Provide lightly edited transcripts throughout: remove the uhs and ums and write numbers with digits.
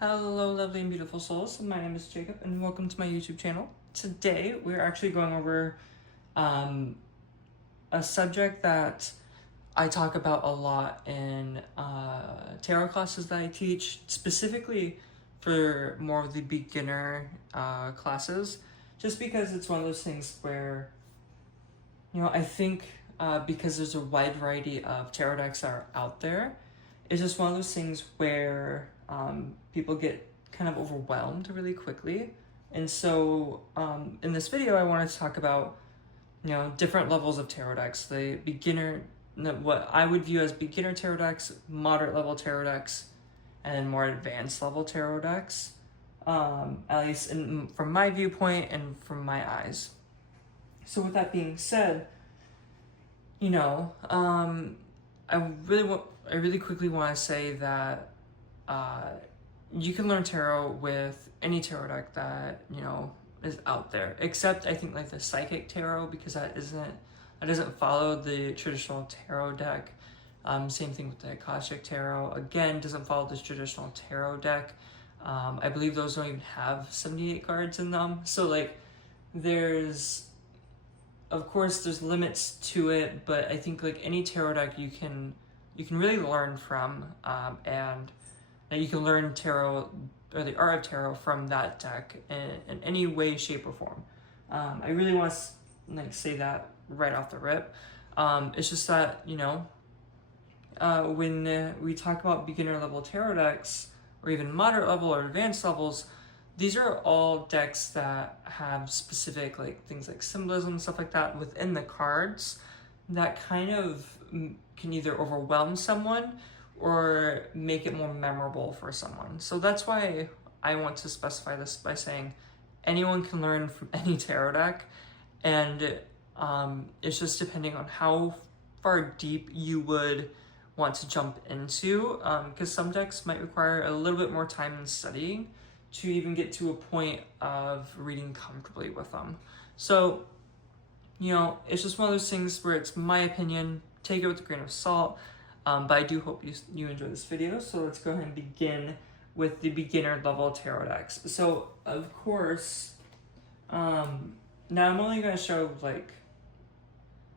Hello, lovely and beautiful souls. My name is Jacob, and welcome to my YouTube channel. Today, we're actually going over a subject that I talk about a lot in tarot classes that I teach, specifically for more of the beginner classes, just because it's one of those things where, I think because there's a wide variety of tarot decks that are out there, it's just one of those things where people get kind of overwhelmed really quickly. And so in this video, I wanted to talk about, different levels of tarot decks. The beginner, what I would view as beginner tarot decks, moderate level tarot decks, and more advanced level tarot decks. At least from my viewpoint and from my eyes. So with that being said, I really quickly want to say that you can learn tarot with any tarot deck that is out there, except I think like the psychic tarot, because that doesn't follow the traditional tarot deck. Same thing with the Akashic tarot. Again, doesn't follow this traditional tarot deck. I believe those don't even have 78 cards in them. So of course there's limits to it, but I think like any tarot deck you can really learn from, and that you can learn tarot or the art of tarot from that deck in any way, shape, or form. I really want to say that right off the rip. It's just that when we talk about beginner level tarot decks, or even moderate level or advanced levels, these are all decks that have specific things like symbolism and stuff like that within the cards that kind of can either overwhelm someone or make it more memorable for someone. So that's why I want to specify this by saying anyone can learn from any tarot deck, and it's just depending on how far deep you would want to jump into, because some decks might require a little bit more time and studying to even get to a point of reading comfortably with them. So, it's just one of those things where it's my opinion, take it with a grain of salt, but I do hope you enjoy this video. So let's go ahead and begin with the beginner level tarot decks. So, of course, now I'm only going to show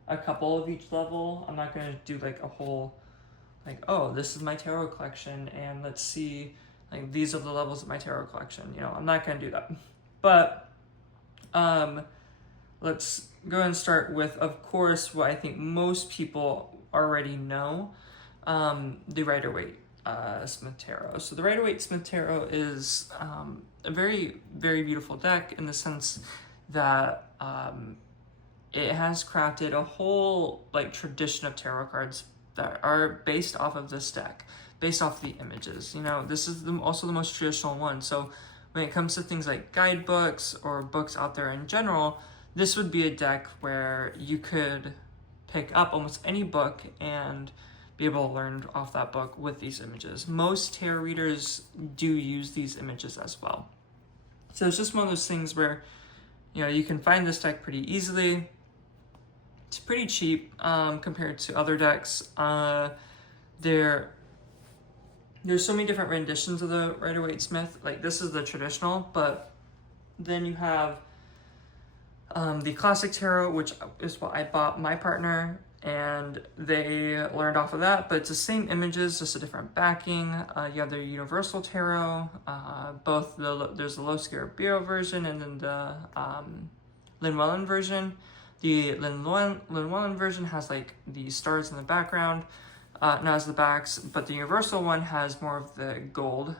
a couple of each level. I'm not going to do a whole, oh, this is my tarot collection, and let's see, these are the levels of my tarot collection. I'm not going to do that. But let's go ahead and start with, of course, what I think most people already know, the Rider-Waite Smith Tarot. So the Rider-Waite Smith Tarot is a very, very beautiful deck in the sense that it has crafted a whole tradition of tarot cards that are based off of this deck, based off the images. This is also the most traditional one. So when it comes to things like guidebooks or books out there in general, this would be a deck where you could pick up almost any book and be able to learn off that book with these images. Most tarot readers do use these images as well. So it's just one of those things where, you can find this deck pretty easily. It's pretty cheap compared to other decks. There's so many different renditions of the Rider-Waite Smith. This is the traditional, but then you have the Classic Tarot, which is what I bought my partner, and they learned off of that, but it's the same images, just a different backing. You have the Universal Tarot, there's the Lo Scarabeo version, and then the Linwellan version. The Linwellan version has the stars in the background, not as the backs, but the Universal one has more of the gold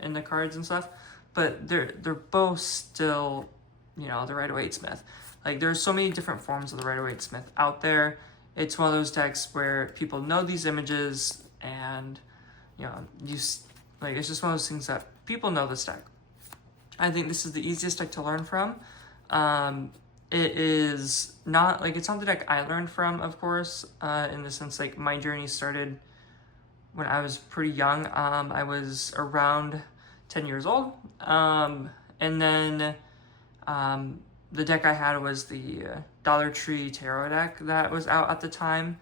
in the cards and stuff. But they're both still, the Rider-Waite Smith. There's so many different forms of the Rider-Waite Smith out there. It's one of those decks where people know these images, and it's just one of those things that people know this deck. I think this is the easiest deck to learn from. It is not it's not the deck I learned from, of course, in the sense my journey started when I was pretty young. I was around 10 years old, and then the deck I had was the Dollar Tree Tarot deck that was out at the time,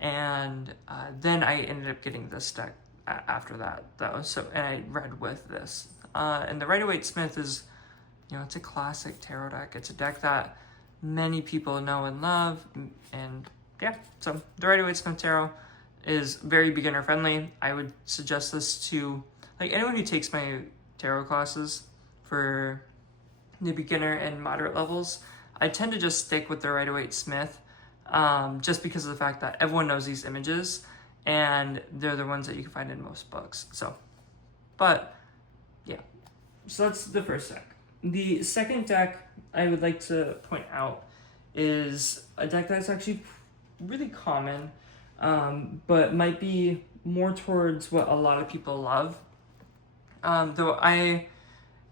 and then I ended up getting this deck after that though. So, and I read with this. And the Rider-Waite-Smith is, it's a classic tarot deck. It's a deck that many people know and love, and yeah. So the Rider-Waite-Smith Tarot is very beginner friendly. I would suggest this to like anyone who takes my tarot classes for the beginner and moderate levels. I tend to just stick with the Rider-Waite-Smith, just because of the fact that everyone knows these images and they're the ones that you can find in most books. So, but yeah, so that's the first deck. The second deck I would like to point out is a deck that's actually really common, but might be more towards what a lot of people love.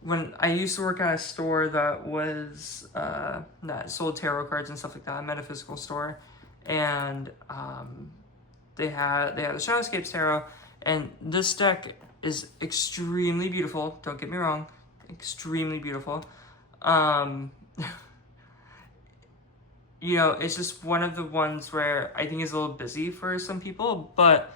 When I used to work at a store that was that sold tarot cards and stuff like that, a metaphysical store, and they had the Shadowscapes Tarot, and this deck is extremely beautiful. Don't get me wrong, extremely beautiful. It's just one of the ones where I think is a little busy for some people, but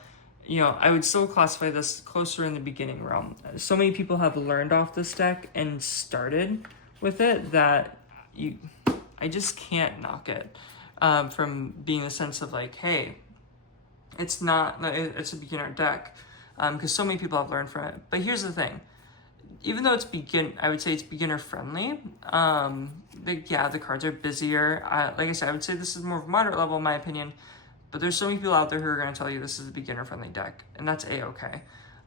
I would still classify this closer in the beginning realm. So many people have learned off this deck and started with it that I just can't knock it from being a sense of like, hey, it's a beginner deck, because so many people have learned from it. But here's the thing. Even though I would say it's beginner friendly. The cards are busier. Like I said, I would say this is more of a moderate level in my opinion. But there's so many people out there who are going to tell you this is a beginner friendly deck, and that's a-okay.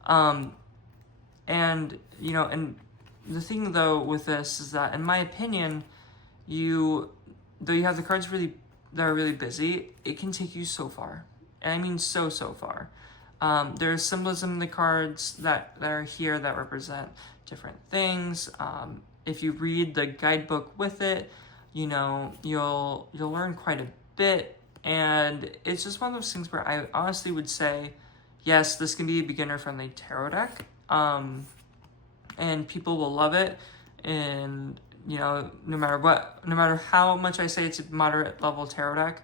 And the thing though with this is that, in my opinion, though you have the cards that are really busy, it can take you so far, and I mean so far. There's symbolism in the cards that are here that represent different things. If you read the guidebook with it, you'll learn quite a bit. And it's just one of those things where I honestly would say, yes, this can be a beginner-friendly tarot deck, and people will love it. And no matter how much I say it's a moderate-level tarot deck,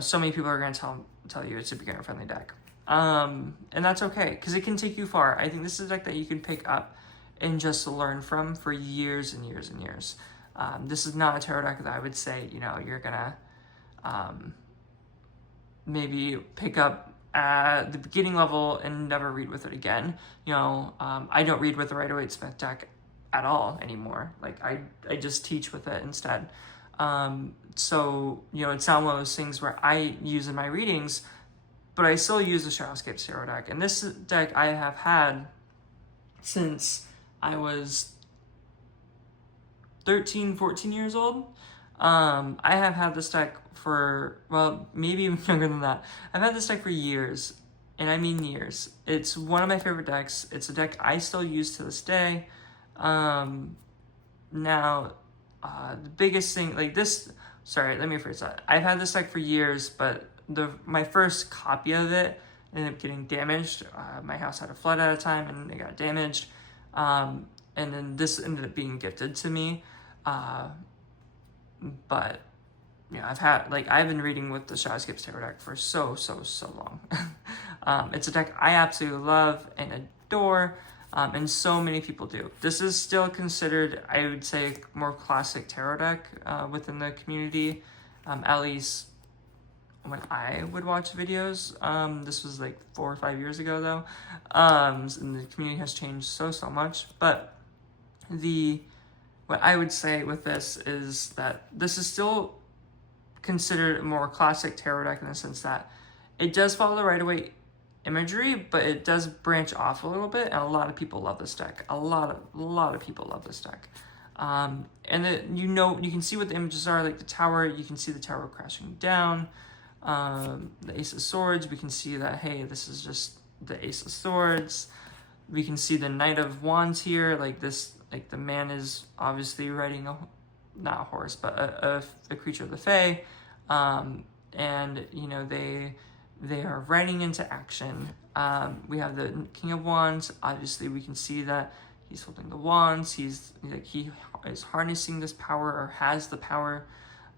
so many people are going to tell you it's a beginner-friendly deck, and that's okay because it can take you far. I think this is a deck that you can pick up and just learn from for years and years and years. This is not a tarot deck that I would say you're gonna maybe pick up at the beginning level and never read with it again. I don't read with the Rider-Waite-Smith deck at all anymore. Like I just teach with it instead. So it's not one of those things where I use in my readings, but I still use the Shadowscapes Tarot deck. And this deck I have had since I was 13, 14 years old. I have had this deck for, well, maybe even younger than that. I've had this deck for years, and I mean years. It's one of my favorite decks. It's a deck I still use to this day. Now, the biggest thing, let me rephrase that. I've had this deck for years, but my first copy of it ended up getting damaged. My house had a flood at a time, and it got damaged. And then this ended up being gifted to me. But I've been reading with the Shadowscapes Tarot deck for so long. It's a deck I absolutely love and adore, and so many people do. This is still considered, I would say, a more classic tarot deck within the community, at least when I would watch videos. This was like 4 or 5 years ago though, and the community has changed so much. But what I would say with this is that this is still considered a more classic tarot deck in the sense that it does follow the Rider-Waite imagery, but it does branch off a little bit, and a lot of people love this deck. A lot of people love this deck. And you can see what the images are, like the tower. You can see the tower crashing down. The Ace of Swords. We can see that, hey, this is just the Ace of Swords. We can see the Knight of Wands here, like this. Like the man is obviously riding not a horse, but a creature of the Fae, and they are riding into action. We have the King of Wands. Obviously, we can see that he's holding the wands. He is harnessing this power, or has the power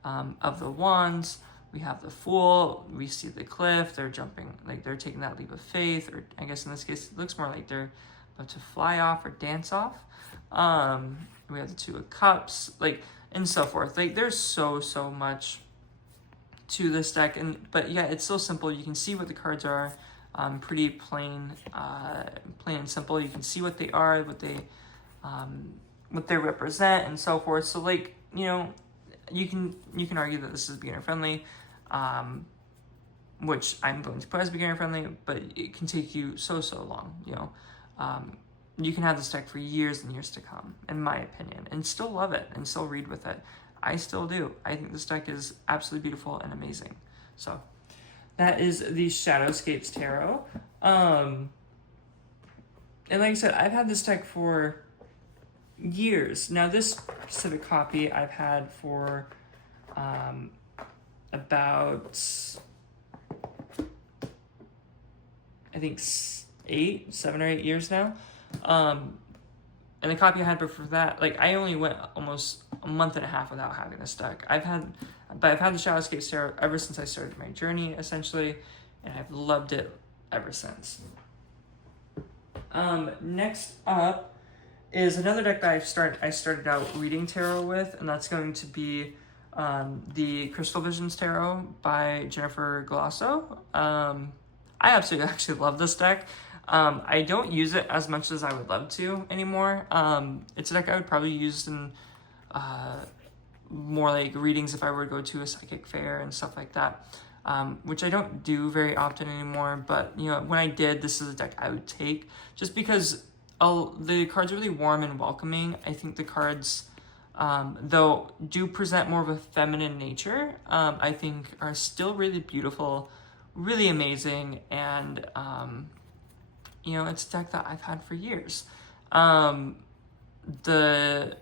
of the wands. we have the Fool, we see the Cliff, they're jumping, like they're taking that leap of faith, or I guess in this case it looks more like they're about to fly off or dance off. We have the Two of Cups, like, and so forth. Like, there's so much to this deck, but yeah, it's so simple. You can see what the cards are, pretty plain and simple. You can see what they are, what they represent, and so forth. So, like, you know, you can argue that this is beginner friendly, which I'm going to put as beginner friendly, but it can take you so long. You know, you can have this deck for years and years to come, in my opinion, and still love it and still read with it. I still do. I think this deck is absolutely beautiful and amazing. So that is the Shadowscapes Tarot. And like I said, I've had this deck for years. Now, this specific copy I've had for about, I think, 7 or 8 years now. And the copy I had before that, like, I only went almost a month and a half without having this deck. I've had the Shadowscapes Tarot ever since I started my journey, essentially, and I've loved it ever since. Next up is another deck that I started out reading tarot with, and that's going to be the Crystal Visions Tarot by Jennifer Galasso. I absolutely actually love this deck. I don't use it as much as I would love to anymore. It's a deck I would probably use in more like readings if I were to go to a psychic fair and stuff like that, which I don't do very often anymore. But, you know, when I did, this is a deck I would take just because the cards are really warm and welcoming. I think the cards, though, do present more of a feminine nature, I think are still really beautiful, really amazing, and you know, it's a deck that I've had for years. The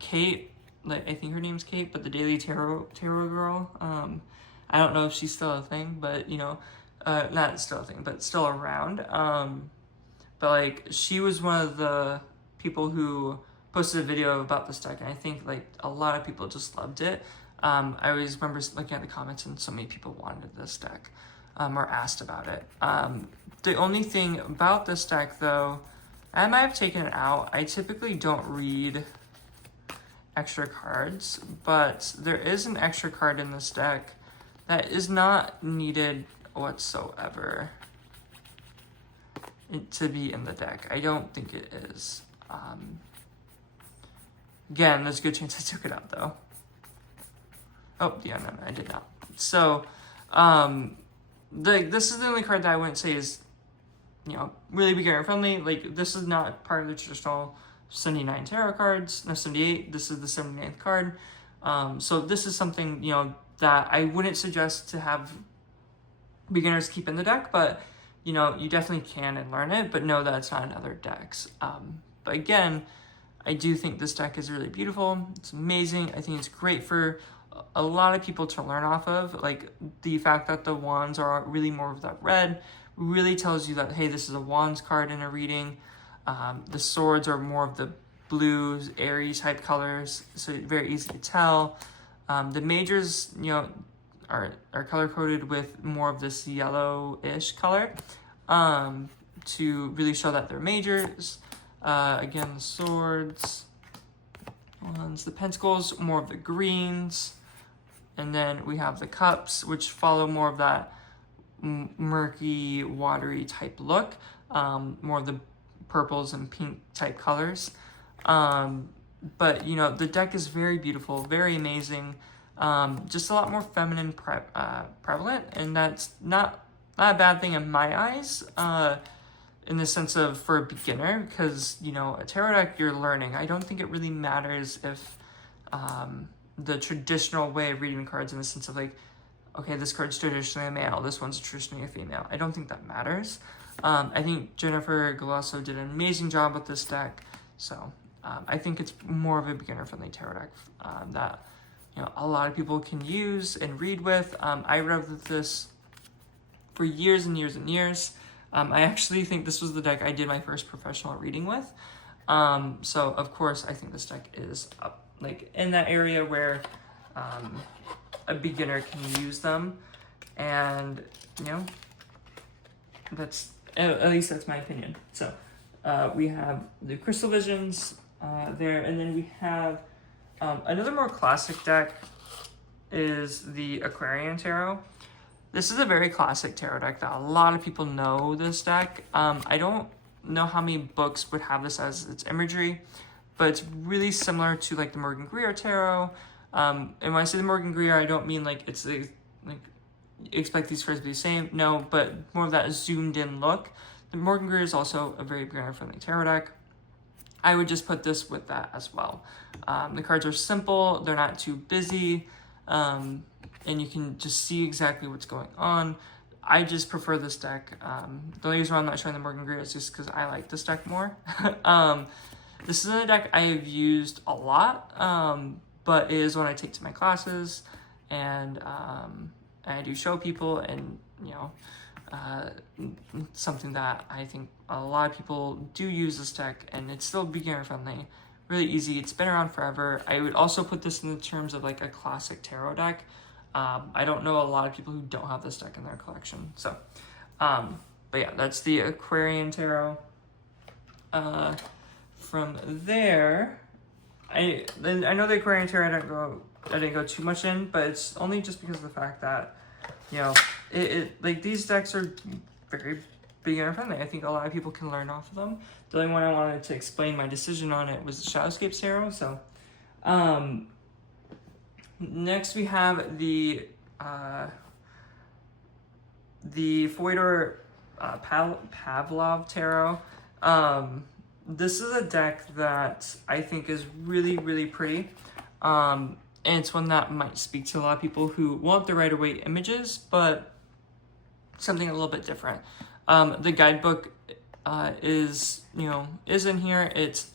Kate, like, I think her name's Kate, but the Daily Tarot Girl, I don't know if she's still a thing, but, you know, not still a thing, but still around. But, like, she was one of the people who posted a video about this deck, and I think, like, a lot of people just loved it. I always remember looking at the comments, and so many people wanted this deck, or asked about it. The only thing about this deck, though, I might have taken it out. I typically don't read extra cards, but there is an extra card in this deck that is not needed whatsoever to be in the deck. I don't think it is. Again, there's a good chance I took it out, though. Oh, yeah, no, I did not. So, this is the only card that I wouldn't say is, you know, really beginner friendly. Like, this is not part of the traditional 79 tarot cards. No, 78. This is the 79th card. So this is something, you know, that I wouldn't suggest to have beginners keep in the deck, but, you know, you definitely can and learn it, but know that it's not in other decks. But again, I do think this deck is really beautiful. It's amazing. I think it's great for a lot of people to learn off of. Like, the fact that the wands are really more of that red really tells you that, hey, this is a wands card in a reading. The swords are more of the blues, airy type colors, so very easy to tell. The majors, you know, are color coded with more of this yellowish color to really show that they're majors. Again, the swords, wands, the pentacles, more of the greens. And then we have the cups, which follow more of that murky, watery type look, more of the purples and pink type colors. But, you know, the deck is very beautiful, very amazing, just a lot more feminine prevalent, and that's not a bad thing in my eyes, in the sense of for a beginner, because, you know, a tarot deck, you're learning. I don't think it really matters if the traditional way of reading cards, in the sense of, like, okay, this card's traditionally a male, this one's traditionally a female. I don't think that matters. I think Jennifer Galasso did an amazing job with this deck, so I think it's more of a beginner-friendly tarot deck that, you know, a lot of people can use and read with. I read with this for years and years and years. I actually think this was the deck I did my first professional reading with. So, of course, I think this deck is up, like, in that area where a beginner can use them. And, you know, that's, at least that's my opinion. So we have the Crystal Visions there, and then we have another more classic deck is the Aquarian Tarot. This is a very classic tarot deck that a lot of people know this deck. I don't know how many books would have this as its imagery, but it's really similar to like the Morgan Greer Tarot. And when I say the Morgan Greer, I don't mean like it's like expect these cards to be the same. No, but more of that zoomed in look. The Morgan Greer is also a very beginner friendly tarot deck. I would just put this with that as well. The cards are simple, they're not too busy, and you can just see exactly what's going on. I just prefer this deck. The only reason why I'm not showing the Morgan Greer is just because I like this deck more. This is a deck I have used a lot, but it is one I take to my classes, and I do show people, and you know, something that I think a lot of people do use this deck, and it's still beginner friendly, really easy. It's been around forever. I would also put this in the terms of like a classic tarot deck. I don't know a lot of people who don't have this deck in their collection. So, but yeah, that's the Aquarian Tarot. From there, I know the Aquarian Tarot I didn't go too much in, but it's only just because of the fact that, you know, it like these decks are very beginner friendly. I think a lot of people can learn off of them. The only one I wanted to explain my decision on it was the Shadowscape Tarot. So, next we have the Fyodor Pavlov Tarot. This is a deck that I think is really, really pretty. And it's one that might speak to a lot of people who want the Rider-Waite images, but something a little bit different. The guidebook is in here. This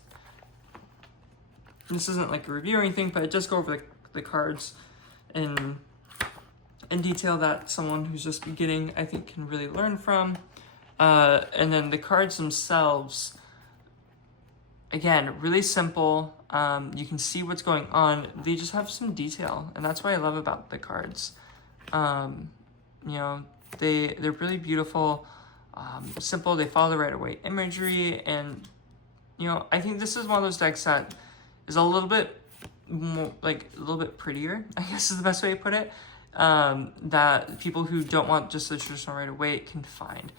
isn't like a review or anything, but it does go over the cards in detail that someone who's just beginning, I think, can really learn from. And then the cards themselves, again, really simple. You can see what's going on. They just have some detail, and that's what I love about the cards. They're really beautiful, simple. They follow the Rider-Waite imagery, and I think this is one of those decks that is a little bit more, like a little bit prettier, I guess is the best way to put it. That people who don't want just the traditional Rider-Waite can find.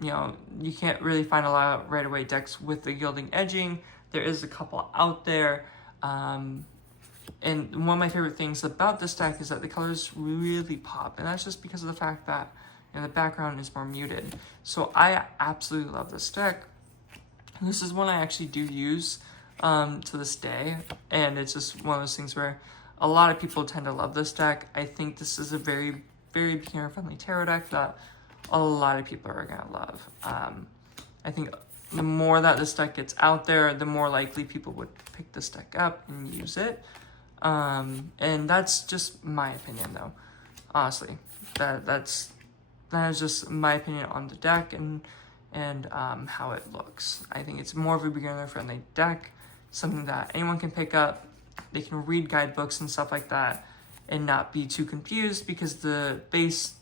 You can't really find a lot of Rider-Waite decks with the gilding edging. There is a couple out there. And one of my favorite things about this deck is that the colors really pop. And that's just because of the fact that the background is more muted. So I absolutely love this deck. This is one I actually do use to this day. And it's just one of those things where a lot of people tend to love this deck. I think this is a very, very beginner-friendly tarot deck that a lot of people are gonna love. I think the more that this deck gets out there, the more likely people would pick this deck up and use it. And that's just my opinion, though. Honestly, that is just my opinion on the deck and how it looks. I think it's more of a beginner-friendly deck, something that anyone can pick up. They can read guidebooks and stuff like that and not be too confused, because the basis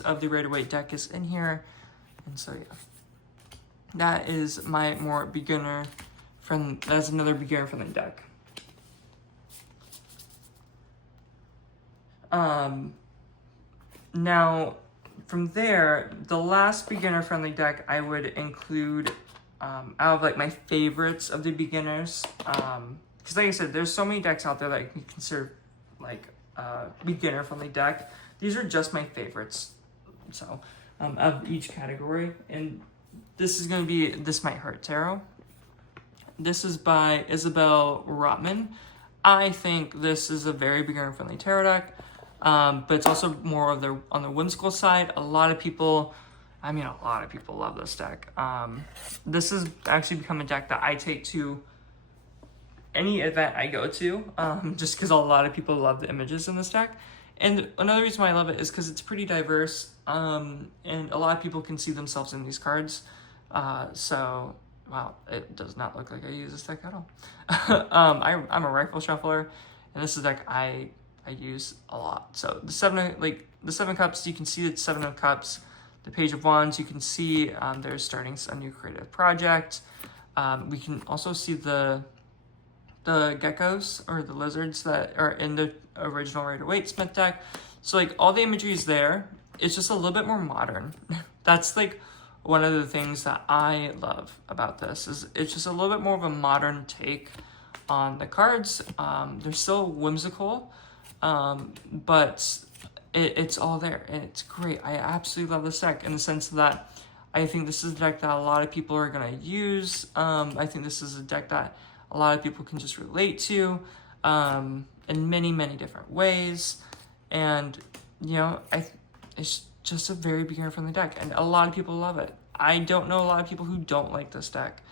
of the Rider-Waite deck is in here. And so yeah, that is my more beginner friendly. That's another beginner friendly deck. Now from there, the last beginner friendly deck I would include out of like my favorites of the beginners, because like I said, there's so many decks out there that you can consider like beginner friendly deck. These are just my favorites, so of each category. And this is going to be This Might Hurt Tarot. This is by Isabel Rotman. I think this is a very beginner friendly tarot deck, but it's also more of on the whimsical side. A lot of people love this deck. This has actually become a deck that I take to any event I go to, just because a lot of people love the images in this deck. And another reason why I love it is because it's pretty diverse, and a lot of people can see themselves in these cards. So, wow, it does not look like I use this deck at all. I'm a rifle shuffler, and this is a deck I use a lot. So the seven cups, you can see the Seven of Cups, the Page of Wands. You can see they're starting a new creative project. We can also see the geckos or the lizards that are in the original Rider-Waite-Smith deck. So like all the imagery is there. It's just a little bit more modern. That's like one of the things that I love about this is it's just a little bit more of a modern take on the cards. They're still whimsical, but it's all there and it's great. I absolutely love this deck in the sense that I think this is a deck that a lot of people are gonna use. I think this is a deck that a lot of people can just relate to in many, many different ways. And, you know, it's just a very beginner-friendly deck, and a lot of people love it. I don't know a lot of people who don't like this deck.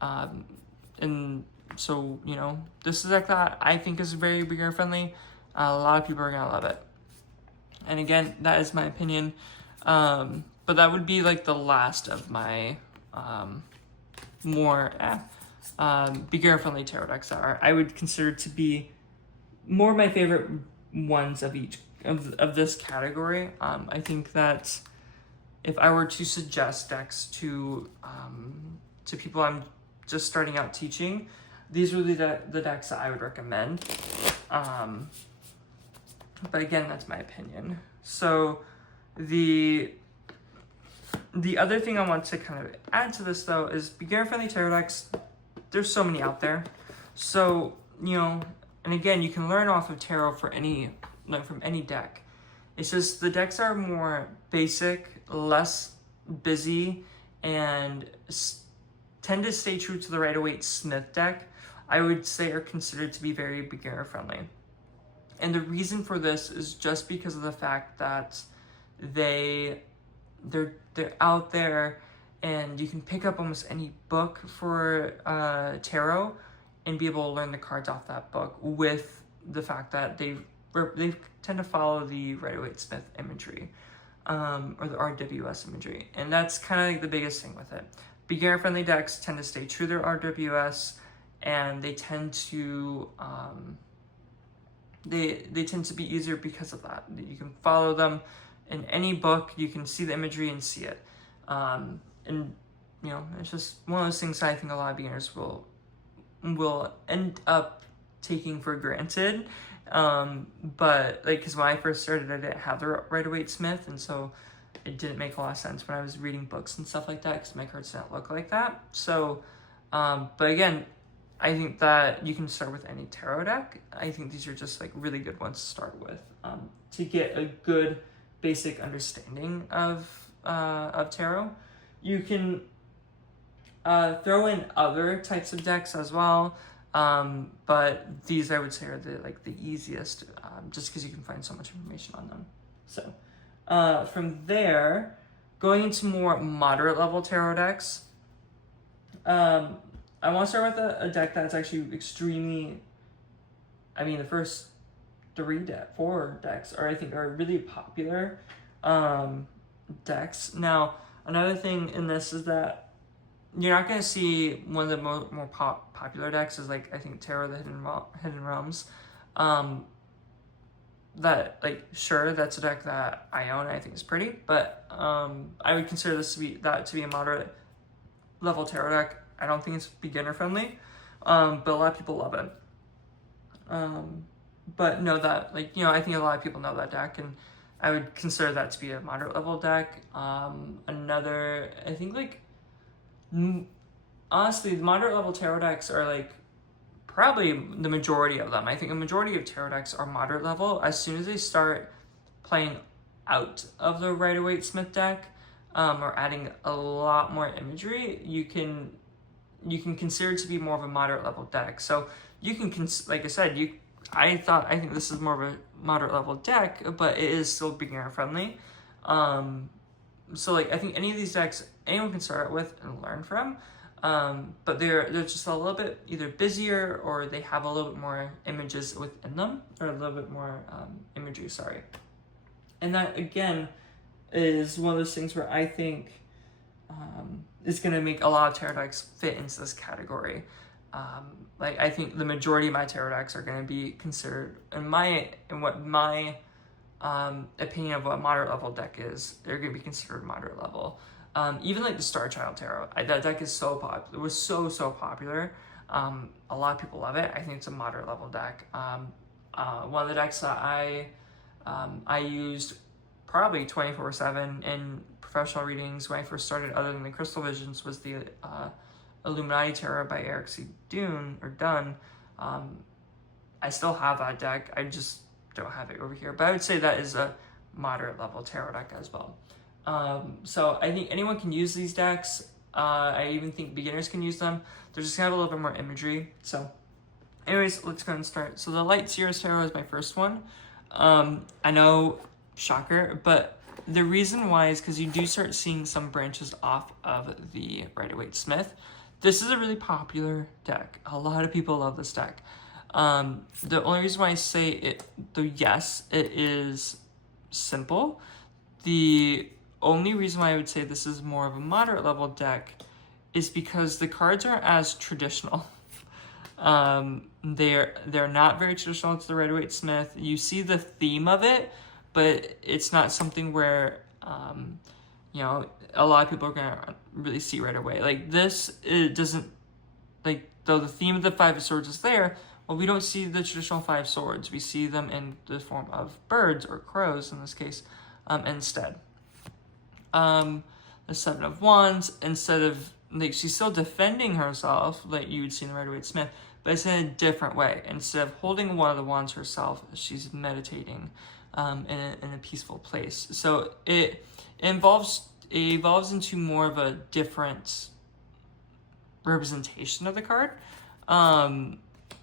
And so, you know, this is a deck that I think is very beginner-friendly. A lot of people are going to love it. And again, that is my opinion. But that would be like the last of my more beginner-friendly tarot decks that I would consider to be more my favorite ones of each of this category. I think that if I were to suggest decks to people I'm just starting out teaching, these would be the decks that I would recommend. But again, that's my opinion. So the other thing I want to kind of add to this though is beginner-friendly tarot decks. There's so many out there. So, you know, and again, you can learn off of tarot from any deck. It's just the decks are more basic, less busy, and tend to stay true to the Rider-Waite-Smith deck. I would say are considered to be very beginner friendly. And the reason for this is just because of the fact that they're out there, and you can pick up almost any book for tarot and be able to learn the cards off that book, with the fact that they tend to follow the Rider-Waite-Smith imagery, or the RWS imagery. And that's kind of like the biggest thing with it. Beginner-friendly decks tend to stay true to their RWS, and they tend to they tend to be easier because of that. You can follow them in any book, you can see the imagery and see it. And you know, it's just one of those things I think a lot of beginners will end up taking for granted. But like, because when I first started, I didn't have the Rider-Waite-Smith, and so it didn't make a lot of sense when I was reading books and stuff like that, because my cards didn't look like that. So, but again, I think that you can start with any tarot deck. I think these are just like really good ones to start with, to get a good basic understanding of tarot. You can throw in other types of decks as well, but these I would say are the easiest, just because you can find so much information on them. So from there, going into more moderate level tarot decks, I want to start with a deck that's actually extremely, I mean, the first 4 decks are really popular decks. Now, another thing in this is that you're not going to see one of the more popular decks is like, I think, Tarot of the Hidden Realms. That, like, sure, that's a deck that I own and I think is pretty, but I would consider this to be a moderate level tarot deck. I don't think it's beginner friendly, but a lot of people love it. But know that, like, you know, I think a lot of people know that deck, and I would consider that to be a moderate level deck. Another, I think, like, honestly, the moderate level tarot decks are like probably the majority of them. I think a majority of tarot decks are moderate level. As soon as they start playing out of the Rider-Waite-Smith deck, or adding a lot more imagery, you can consider it to be more of a moderate level deck. So you can, like I said, I think this is more of a moderate level deck, but it is still beginner friendly. So like, I think any of these decks anyone can start with and learn from, but they're just a little bit either busier, or they have a little bit more images within them, or a little bit more imagery, sorry. And that, again, is one of those things where I think is going to make a lot of tarot decks fit into this category. like I think the majority of my tarot decks are going to be considered in what my opinion of what moderate level deck is, they're going to be considered moderate level. Even like the Star Child Tarot, that deck is so popular. It was so popular. A lot of people love it. I think it's a moderate level deck. One of the decks that I used probably 24/7 in professional readings when I first started, other than the Crystal Visions, was the Illuminati Tarot by Eric C. Dunn. I still have that deck. I just don't have it over here. But I would say that is a moderate level tarot deck as well. So I think anyone can use these decks. I even think beginners can use them. They're just gonna have a little bit more imagery. So anyways, let's go and start. So the Light Seers Tarot is my first one. I know, shocker, but the reason why is because you do start seeing some branches off of the Rider-Waite-Smith. This is a really popular deck. A lot of people love this deck. The only reason why I say it, yes, it is simple. The only reason why I would say this is more of a moderate level deck is because the cards aren't as traditional. They're not very traditional to the Rider-Waite-Smith. You see the theme of it, but it's not something where a lot of people are gonna really see right away. Like this, it doesn't, like, though the theme of the Five of Swords is there, well, we don't see the traditional Five Swords. We see them in the form of birds or crows in this case, instead. The Seven of Wands, instead of, like, she's still defending herself like you would see in the Rider-Waite-Smith, but it's in a different way. Instead of holding one of the wands herself, she's meditating in a peaceful place. So it evolves into more of a different representation of the card.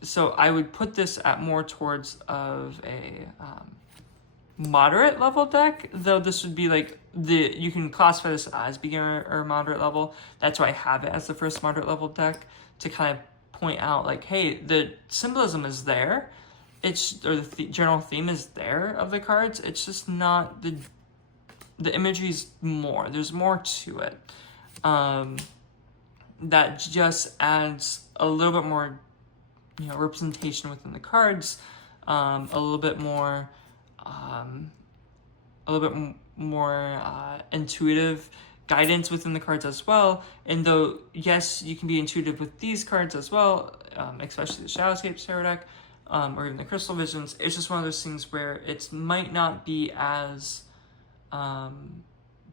So I would put this at more towards of a moderate level deck, though this would be like you can classify this as beginner or moderate level. That's why I have it as the first moderate level deck, to kind of point out like, hey, the symbolism is there. The general theme is there of the cards. It's just not the imagery's more. There's more to it. That just adds a little bit more, representation within the cards. A little bit more intuitive guidance within the cards as well. And though, yes, you can be intuitive with these cards as well, especially the Shadowscapes Tarot deck, or even the Crystal Visions, it's just one of those things where it might not be as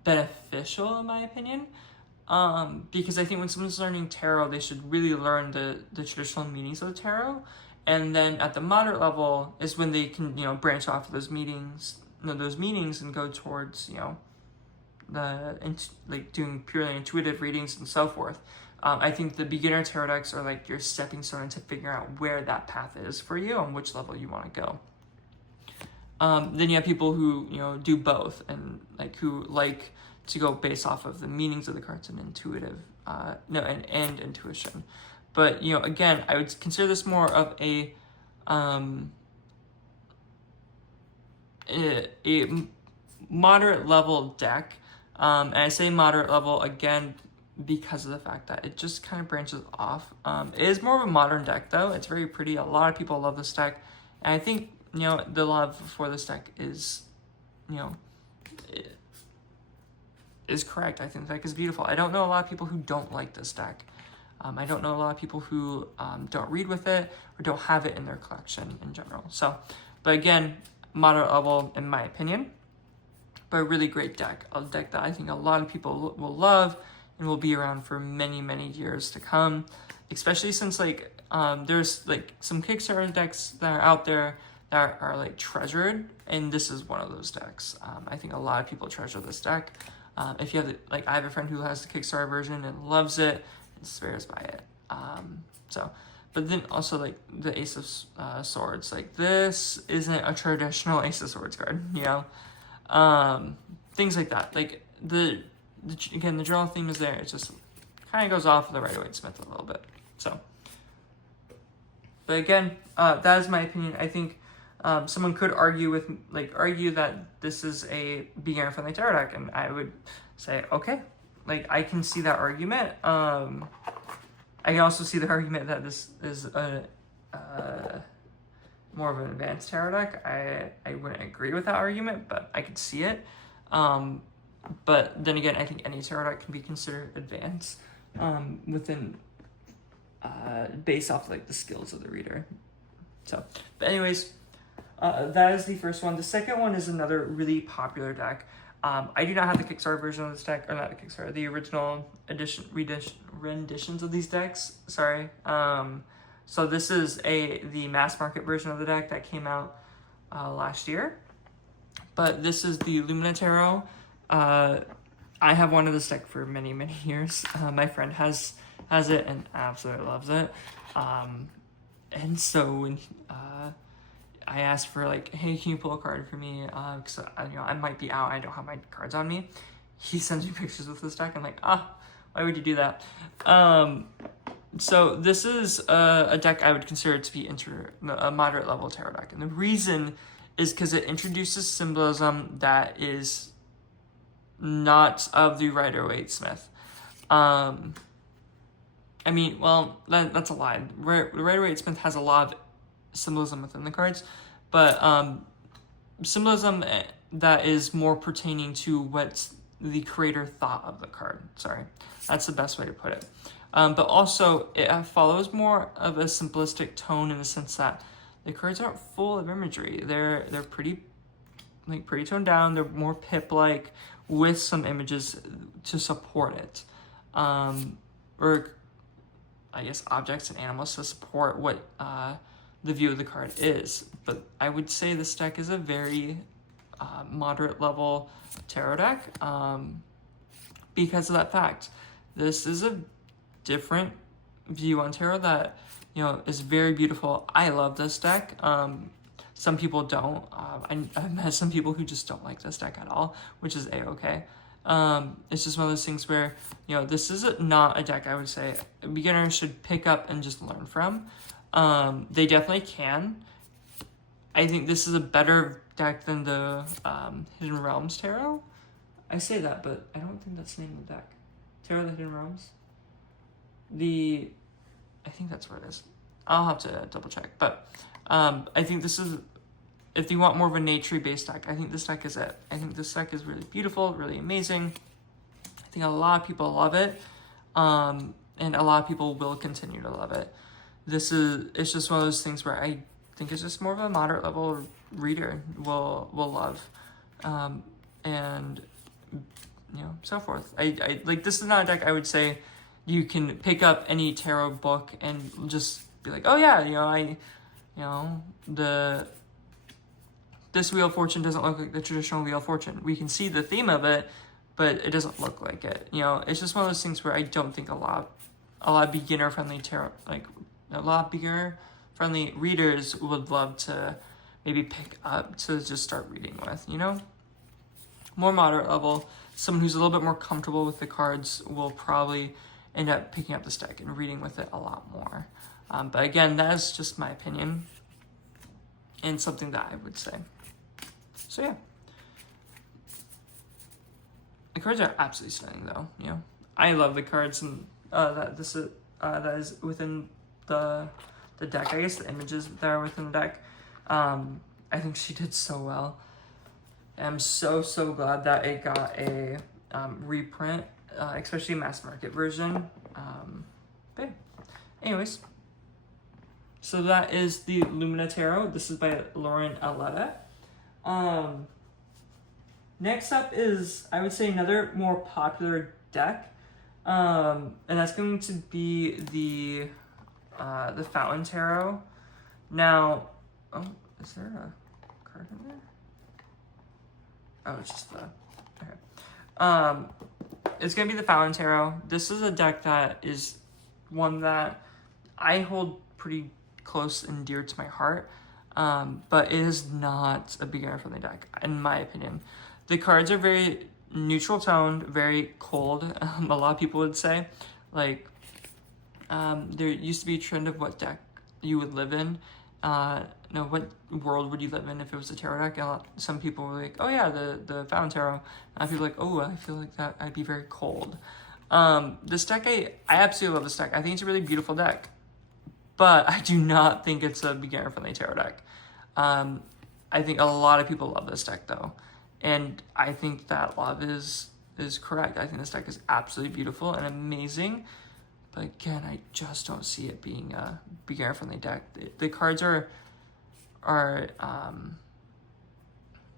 beneficial, in my opinion. Because I think when someone's learning tarot, they should really learn the traditional meanings of the tarot. And then at the moderate level is when they can, branch off of those meanings and go towards, doing purely intuitive readings and so forth. I think the beginner tarot decks are like your stepping stone to figure out where that path is for you and which level you want to go. Then you have people who, do both and who like to go based off of the meanings of the cards and intuitive, and intuition. But, again, I would consider this more of a moderate level deck. And I say moderate level, again, because of the fact that it just kind of branches off. It is more of a modern deck, though. It's very pretty. A lot of people love this deck. And I think, the love for this deck is, is correct. I think the deck is beautiful. I don't know a lot of people who don't like this deck. I don't know a lot of people who don't read with it or don't have it in their collection in general. So, but again, moderate level in my opinion, but a really great deck. A deck that I think a lot of people will love and will be around for many, many years to come, especially since there's some Kickstarter decks that are out there that are treasured, and this is one of those decks. I think a lot of people treasure this deck. If you have I have a friend who has the Kickstarter version and loves it, swears by it. But then also the Ace of Swords, this isn't a traditional Ace of Swords card, things like that. The general theme is there. It just kind of goes off of the Rider-Waite-Smith a little bit. So, but again, that is my opinion. I think someone could argue that this is a beginner-friendly tarot deck, and I would say, okay, I can see that argument. I can also see the argument that this is a more of an advanced tarot deck. I wouldn't agree with that argument, but I could see it. But then again, I think any tarot deck can be considered advanced within based off like the skills of the reader. So, but anyways, that is the first one. The second one is another really popular deck. I do not have the Kickstarter version of this deck, or not the Kickstarter, the original renditions of these decks. Sorry. So this is the mass market version of the deck that came out last year. But this is the Lumina Tarot. I have wanted this deck for many, many years. My friend has it and absolutely loves it. And so when I asked for like, hey, can you pull a card for me? Because I might be out. I don't have my cards on me. He sends me pictures with this deck. I'm like, why would you do that? So this is a deck I would consider to be a moderate level tarot deck, and the reason is because it introduces symbolism that is not of the Rider-Waite-Smith. I mean, well, that's a lie. Rider-Waite-Smith has a lot of symbolism within the cards, but symbolism that is more pertaining to what the creator thought of the card. Sorry, that's the best way to put it. But also, it follows more of a simplistic tone in the sense that the cards aren't full of imagery. They're pretty toned down. They're more pip-like with some images to support it, or I guess objects and animals to support what the view of the card is. But I would say this deck is a very moderate level tarot deck because of that fact. This is a different view on tarot that is very beautiful. I love this deck. Some people don't. I've met some people who just don't like this deck at all, which is a-okay. It's just one of those things where this is not a deck I would say a beginner should pick up and just learn from. They definitely can. I think this is a better deck than the Hidden Realms Tarot. I say that, but I don't think that's the name of the deck. Tarot of the Hidden Realms. I think that's where it is. I'll have to double check. But I think this is, if you want more of a nature based deck, I think this deck is it. I think this deck is really beautiful, really amazing. I think a lot of people love it. And a lot of people will continue to love it. It's just one of those things where I think it's just more of a moderate level reader will love. And so forth. I like, this is not a deck I would say you can pick up any tarot book and just be like, oh yeah, this Wheel of Fortune doesn't look like the traditional Wheel of Fortune. We can see the theme of it, but it doesn't look like it. It's just one of those things where I don't think a lot of beginner friendly tarot, like a lot of beginner friendly readers would love to maybe pick up to just start reading with, More moderate level, someone who's a little bit more comfortable with the cards will probably end up picking up this deck and reading with it a lot more. But again, that is just my opinion and something that I would say. So yeah. The cards are absolutely stunning though, I love the cards and that is within the deck. I guess the images that are within the deck. I think she did so well. I'm so glad that it got a reprint, especially a mass market version. But anyways, so that is the Lumina Tarot. This is by Lauren Aletta. Next up is, I would say, another more popular deck, and that's going to be the Fountain Tarot. Now, is there a card in there? Oh, it's just okay. It's gonna be the Fountain Tarot. This is a deck that is one that I hold pretty close and dear to my heart, but it is not a beginner-friendly deck, in my opinion. The cards are very neutral toned, very cold. A lot of people would say, like, there used to be a trend of what deck you would live in. What world would you live in if it was a tarot deck? And some people were like, oh yeah, the Fountain Tarot. And people were like, oh, I feel like that I'd be very cold. This deck, I absolutely love this deck. I think it's a really beautiful deck, but I do not think it's a beginner-friendly tarot deck. I think a lot of people love this deck though, and I think that love is correct. I think this deck is absolutely beautiful and amazing, but again, I just don't see it being a beginner-friendly deck. The cards are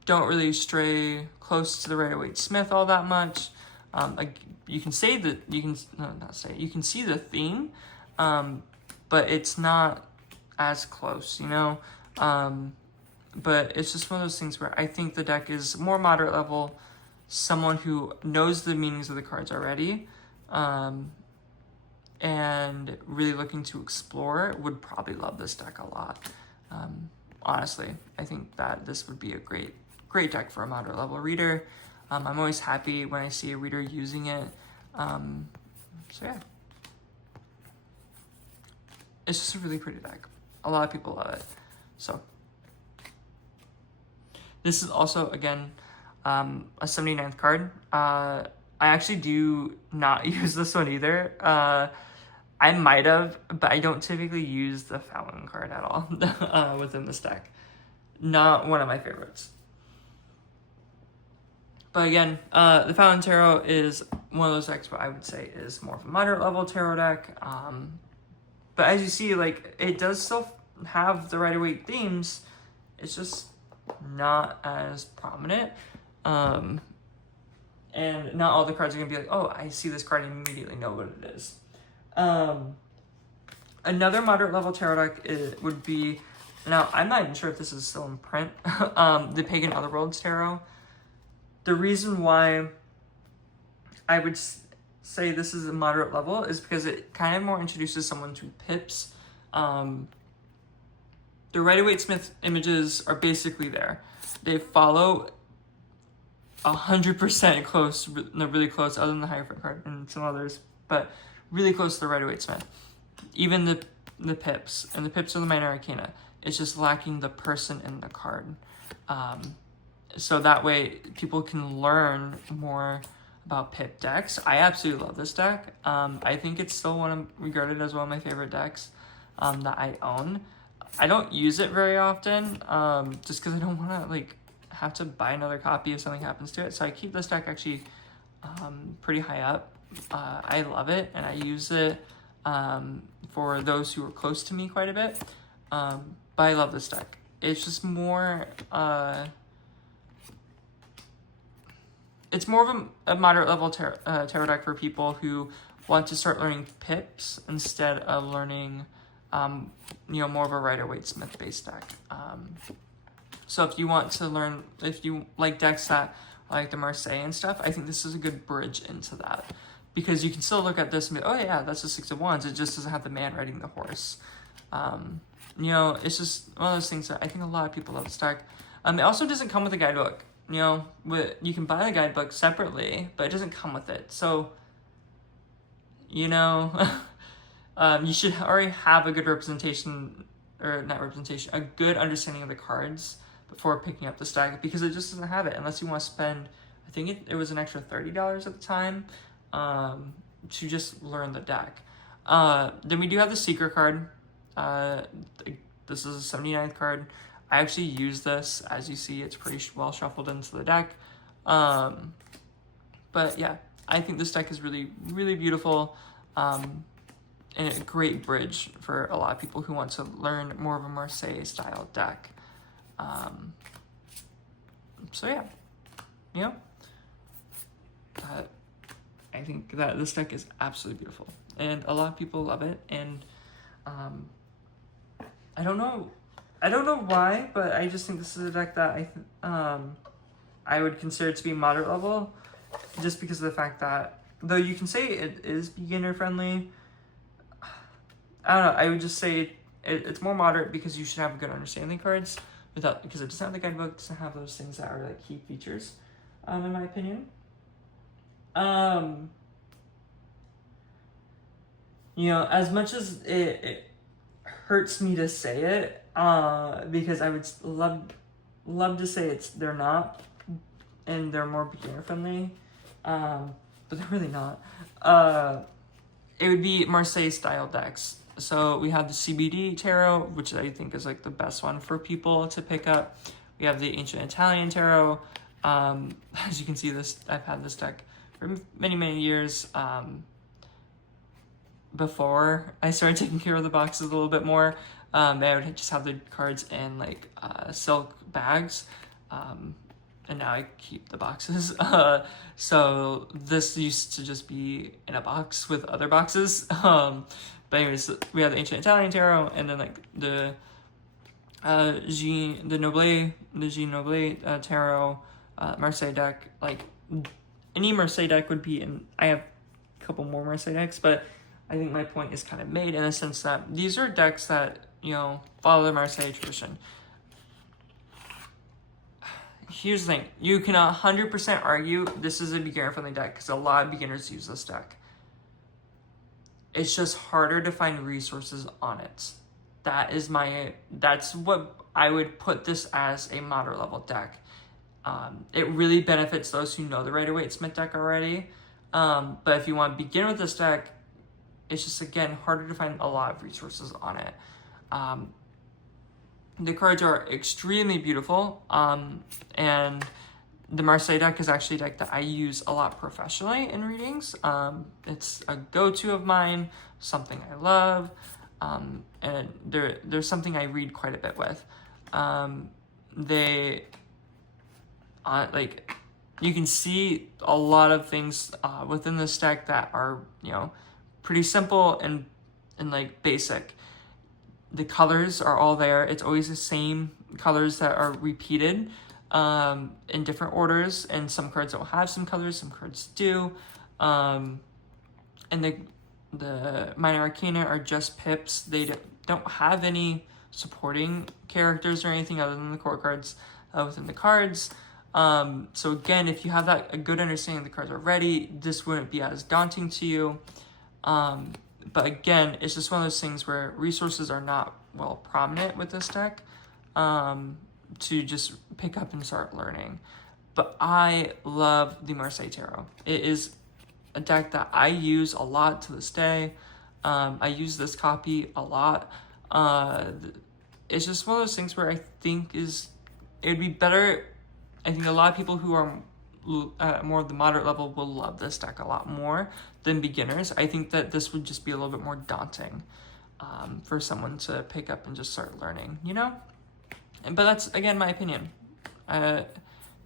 don't really stray close to the Rider-Waite-Smith all that much. Like you can say that you can see the theme, but it's not as close, you know. But it's just one of those things where I think the deck is more moderate level. Someone who knows the meanings of the cards already, and really looking to explore would probably love this deck a lot. Honestly, I think that this would be a great deck for a moderate level reader. I'm always happy when I see a reader using it. So yeah, it's just a really pretty deck. A lot of people love it. So this is also, again, a 79th card. I actually do not use this one either. I might have, but I don't typically use the Fountain card at all within this deck. Not one of my favorites. But again, the Fountain Tarot is one of those decks where I would say is more of a moderate level tarot deck. But as you see, like, it does still have the Rider-Waite themes. It's just not as prominent. And not all the cards are going to be like, oh, I see this card and immediately know what it is. Another moderate level tarot deck would be, now I'm not even sure if this is still in print, the Pagan Otherworlds Tarot. The reason why I would say this is a moderate level is because it kind of more introduces someone to pips. The Rider-Waite-Smith images are basically there. They follow 100% close, no, really close, other than the Hierophant card and some others, but really close to the Rider-Waite-Smith. Even the pips, and the pips are the minor arcana. It's just lacking the person in the card. So that way people can learn more about pip decks. I absolutely love this deck. I think it's still regarded as one of my favorite decks that I own. I don't use it very often, just because I don't want to like have to buy another copy if something happens to it. So I keep this deck actually pretty high up. I love it, and I use it for those who are close to me quite a bit. But I love this deck. It's just more... it's more of a moderate level tarot deck for people who want to start learning pips instead of learning, more of a Rider-Waite-Smith based deck. So if you want to learn, if you like decks that like the Marseille and stuff, I think this is a good bridge into that. Because you can still look at this and be, oh yeah, that's a 6 of Wands. It just doesn't have the man riding the horse. It's just one of those things that I think a lot of people love this deck. It also doesn't come with a guidebook. You can buy the guidebook separately, but it doesn't come with it. So, you should already have a good representation, or not representation, a good understanding of the cards before picking up this deck, because it just doesn't have it unless you want to spend, I think it was an extra $30 at the time, to just learn the deck. Then we do have the Seeker card. This is a 79th card. I actually use this. As you see, it's pretty well shuffled into the deck. But yeah, I think this deck is really, really beautiful, and a great bridge for a lot of people who want to learn more of a Marseille style deck. So yeah, I think that this deck is absolutely beautiful, and a lot of people love it. And I don't know why, but I just think this is a deck that I would consider to be moderate level, just because of the fact that, though you can say it is beginner friendly, I don't know, I would just say it's more moderate because you should have a good understanding of cards, because it doesn't have the guidebook, it doesn't have those things that are like key features, in my opinion. As much as it hurts me to say it, because I would love to say they're not, and they're more beginner friendly. but they're really not. It would be Marseille style decks. So we have the CBD Tarot, which I think is like the best one for people to pick up. We have the Ancient Italian Tarot. As you can see, I've had this deck for many years. Before I started taking care of the boxes a little bit more, I would just have the cards in like silk bags. And now I keep the boxes. So this used to just be in a box with other boxes. But anyways, we have the Ancient Italian Tarot, and then like the Jean Noble Tarot, Marseille deck. Like any Marseille deck would be in. I have a couple more Marseille decks, but I think my point is kind of made in the sense that these are decks that, follow the Marseille tradition. Here's the thing. You can 100% argue this is a beginner-friendly deck because a lot of beginners use this deck. It's just harder to find resources on it. That's what I would put this as a moderate level deck. It really benefits those who know the Rider-Waite Smith deck already. But if you want to begin with this deck, it's just, again, harder to find a lot of resources on it. The cards are extremely beautiful, and the Marseille deck is actually a deck that I use a lot professionally in readings. It's a go-to of mine, something I love, and there's something I read quite a bit with. You can see a lot of things within this deck that are, pretty simple and like basic. The colors are all there. It's always the same colors that are repeated in different orders, and some cards don't have some colors, some cards do. And the minor arcana are just pips. They don't have any supporting characters or anything other than the core cards within the cards. So again, if you have a good understanding of the cards already, this wouldn't be as daunting to you. But again, it's just one of those things where resources are not well prominent with this deck to just pick up and start learning. But I love the Marseille Tarot. It is a deck that I use a lot to this day. I use this copy a lot. It's just one of those things where I think it would be better. I think a lot of people who are more of the moderate level will love this deck a lot more than beginners. I think that this would just be a little bit more daunting for someone to pick up and just start learning, But that's, again, my opinion.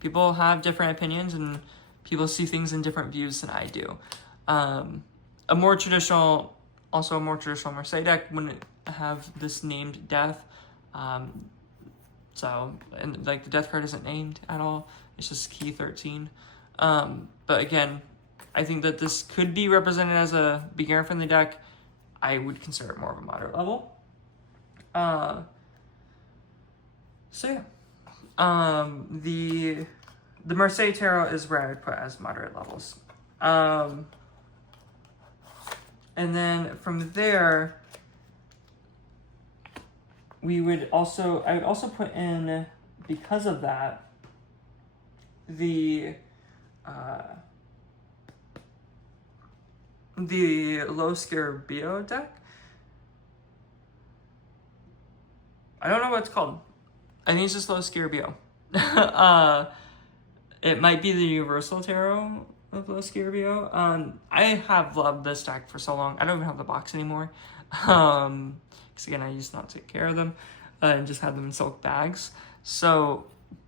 People have different opinions, and people see things in different views than I do. A more traditional Marseille deck wouldn't have this named death. And like the death card isn't named at all. It's just key 13. But again, I think that this could be represented as a beginner-friendly deck. I would consider it more of a moderate level. The Marseille Tarot is where I would put as moderate levels. And then from there, I would also put in, because of that, the Lo Scarabeo deck. I don't know what it's called. I think it's just Lo Scarabeo. It might be the Universal Tarot of Lo Scarabeo. I have loved this deck for so long. I don't even have the box anymore. Because again, I used not to take care of them and just had them in silk bags. So,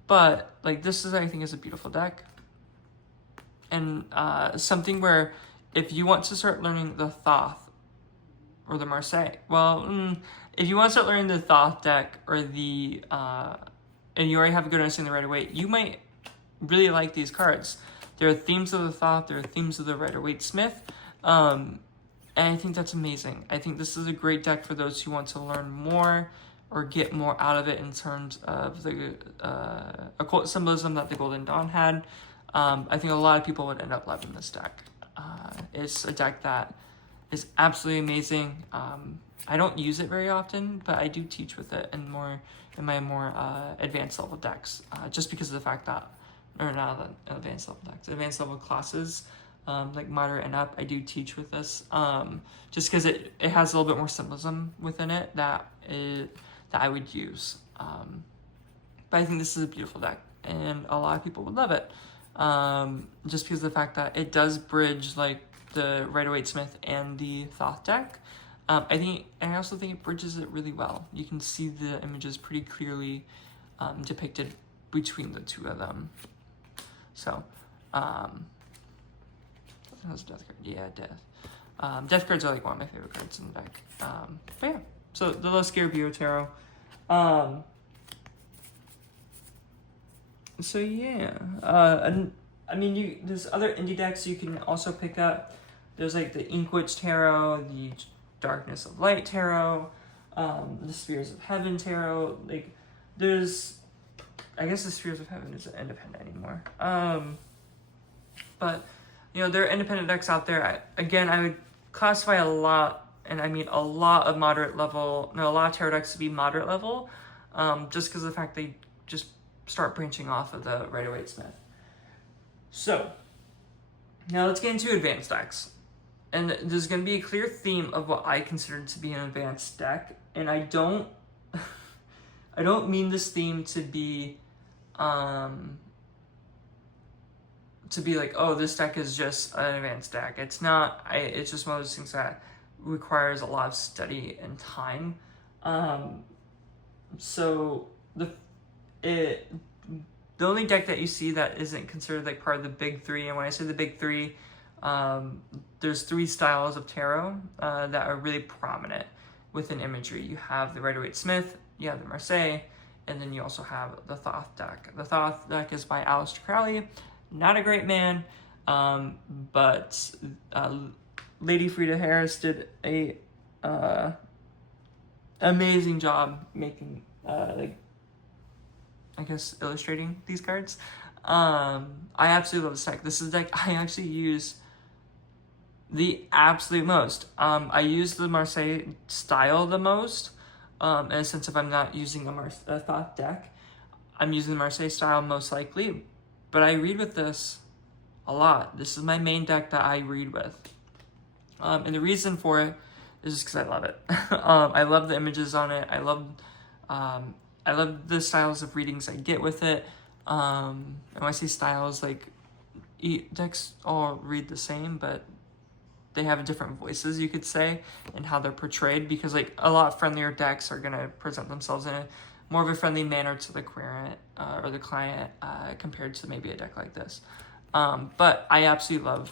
but like this I think is a beautiful deck. And something where if you want to start learning the Thoth or the Marseille, if you want to start learning the Thoth deck or the, and you already have a good understanding of the Rider-Waite, you might really like these cards. There are themes of the Thoth, there are themes of the Rider-Waite Smith, and I think that's amazing. I think this is a great deck for those who want to learn more or get more out of it in terms of the occult symbolism that the Golden Dawn had. I think a lot of people would end up loving this deck. It's a deck that is absolutely amazing. I don't use it very often, but I do teach with it in my more advanced level decks, just because of the fact that, or not advanced level decks, advanced level classes, like moderate and up. I do teach with this, just because it has a little bit more symbolism within it that I would use. But I think this is a beautiful deck, and a lot of people would love it, just because of the fact that it does bridge like the Rider-Waite-Smith and the Thoth deck. I also think it bridges it really well. You can see the images pretty clearly depicted between the two of them. So, how's Death card? Yeah, Death. Death cards are like one of my favorite cards in the deck. But yeah, so the Luskia Bio Tarot. So yeah, and I mean, there's other indie decks you can also pick up. There's like the Inkwitch Tarot, the Darkness of Light Tarot, the Spheres of Heaven Tarot. Like, I guess the Spheres of Heaven isn't independent anymore. But there are independent decks out there. I would classify a lot, and I mean a lot of moderate level. No, a lot of tarot decks to be moderate level, just because of the fact they just start branching off of the Rider-Waite-Smith. So now let's get into advanced decks. And there's going to be a clear theme of what I consider to be an advanced deck. And I don't mean this theme to be like, oh, this deck is just an advanced deck. It's not. It's just one of those things that requires a lot of study and time. So the only deck that you see that isn't considered like part of the big three, and when I say the big three, there's 3 styles of tarot that are really prominent within imagery. You have the Rider-Waite-Smith, you have the Marseille, and then you also have the Thoth deck. The Thoth deck is by Aleister Crowley. Not a great man, but Lady Frieda Harris did a amazing job making illustrating these cards. I absolutely love this deck. This is a deck I actually use the absolute most. I use the Marseille style the most, in a sense if I'm not using a Thoth deck. I'm using the Marseille style most likely, but I read with this a lot. This is my main deck that I read with. And the reason for it is just because I love it. I love the images on it. I love the styles of readings I get with it. And when I say styles, like, decks all read the same, but they have different voices, you could say, and how they're portrayed, because like a lot friendlier decks are going to present themselves in a more of a friendly manner to the querent or the client compared to maybe a deck like this. But I absolutely